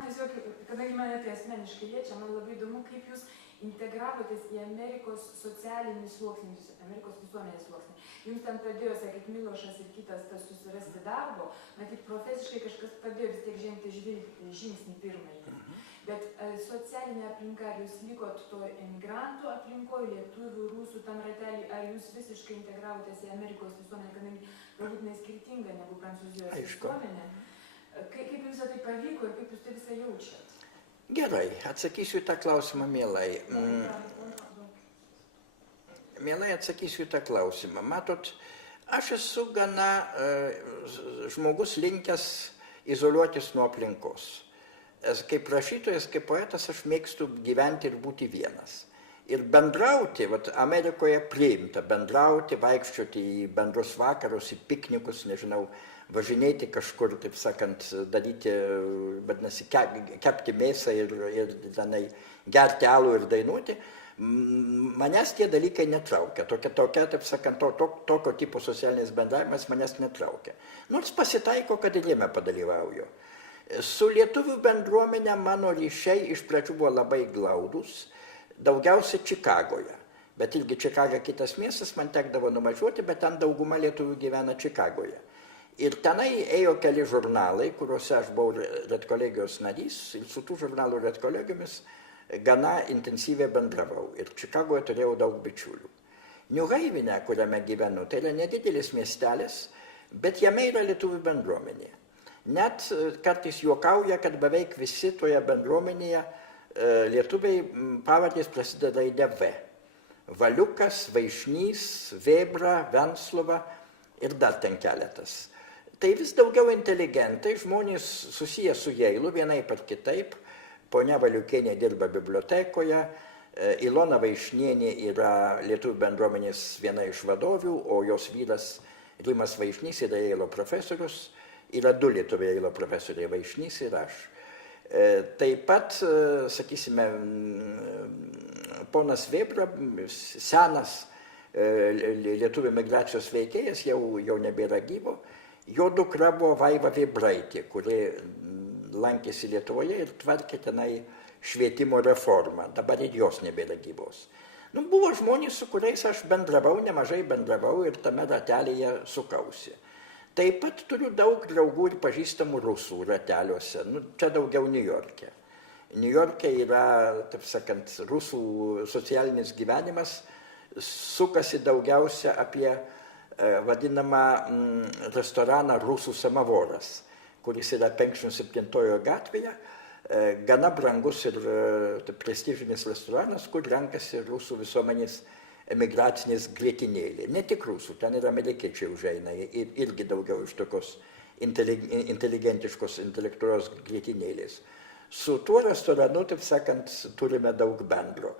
Tiesiog, kadangi mane tai asmeniškai liečia, man labai įdomu, kaip jūs integravotės į Amerikos socialinį sluoksnį, Amerikos visuomenės sluoksnį. Jums ten pradėjo, sakėt, Milošas ir kitas tas susirasti darbo, matyt, profesiškai kažkas pradėjo vis tiek žengti žingsnį pirmąjį. Bet socialinė aplinka, ar jūs likot to emigrantų aplinkoje, lietuvių, rusų tam ratelį, ar jūs visiškai integravotės į Amerikos visuomenę, kadangi galbūt neskirtinga negu Prancūzijos visuomenė? Kaip jums tai pavyko ir kaip jūs tai visą jaučiat? Gerai, atsakysiu į tą klausimą mielai. Mielai atsakysiu į tą klausimą. Matot, aš esu gana žmogus linkęs izoliuotis nuo aplinkos. Kaip rašytojas, kaip poetas, aš mėgstu gyventi ir būti vienas. Ir bendrauti, Amerikoje priimta, bendrauti, vaikščioti į bendrus vakarus, į piknikus, nežinau, važinėti kažkur, taip sakant, daryti, vadinasi, kepti mėsą ir tenai gerti alų ir dainuoti, manęs tie dalykai netraukia. Tokia, taip sakant, tokio tipo socialinis bendravimas manęs netraukia. Nors pasitaiko, kad ir jame padalyvauju. Su lietuvių bendruomenė mano ryšiai iš pradžių buvo labai glaudūs, daugiausia Čikagoje. Bet irgi Čikaga kitas miestas, man tekdavo nuvažiuoti, bet ten dauguma lietuvių gyvena Čikagoje. Ir tenai ėjo keli žurnalai, kuriuose aš buvau redkolegijos narys, ir su tų žurnalų redkolegijomis gana intensyviai bendravau. Ir Čikagoje turėjau daug bičiulių. New Havene, kuriame gyvenu, tai yra nedidelis miestelis, bet jame yra lietuvių bendruomenė. Net kartais juokauja, kad beveik visi toje bendruomenėje lietuviai pavardės prasideda raide V. Valiukas, Vaišnys, Vėbra, Venclova ir dar ten keletas. Tai vis daugiau inteligentai, žmonės susiję su Jeilu, vienaip ar kitaip. Ponia Valiukienė dirba bibliotekoje, Ilona Vaišnienė yra lietuvių bendruomenės viena iš vadovių, o jos vyras Rimas Vaišnys yra Jeilo profesorius. Yra du lietuviai Jeilo profesoriai, Vaišnys ir aš. Taip pat, sakysime, ponas Vėbra, senas lietuvių migracijos veikėjas, jau nebėra gyvo. Jo dukra buvo Vaiva Vėbraitė, kuri lankėsi Lietuvoje ir tvarkė tenai švietimo reformą. Dabar ir jos nebėra gyvos. Buvo žmonės, su kuriais aš bendravau, nemažai bendravau ir tame ratelėje sukausi. Taip pat turiu daug draugų ir pažįstamų rusų rateliuose, čia daugiau Niujorke. Niujorke yra, taip sakant, rusų socialinis gyvenimas sukasi daugiausia apie vadinamą restoraną Rusų Samavoras, kuris yra 57 gatvėje, gana brangus ir prestižinis restoranas, kur renkasi rusų visuomenės emigracinės grietinėlė. Ne tik rusų, ten ir amerikiečiai užeina, irgi daugiau iš tokios inteligentiškos, intelektualios grietinėlės. Su tuo restoranu, taip sakant, turime daug bendro.